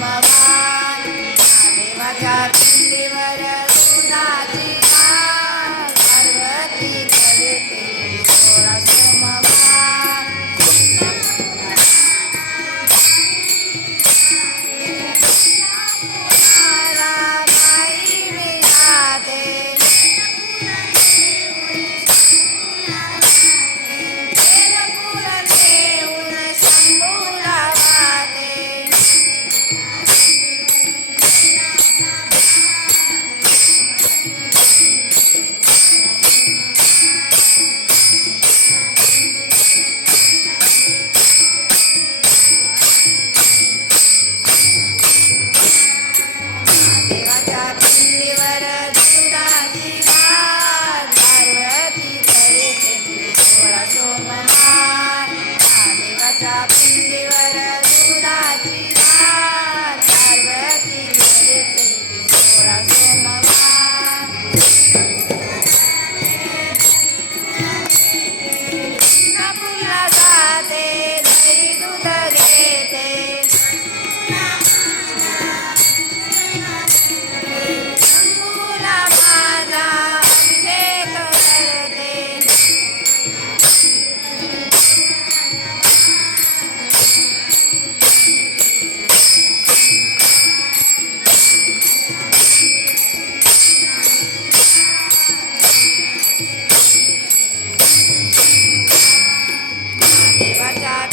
my 嘴巴夹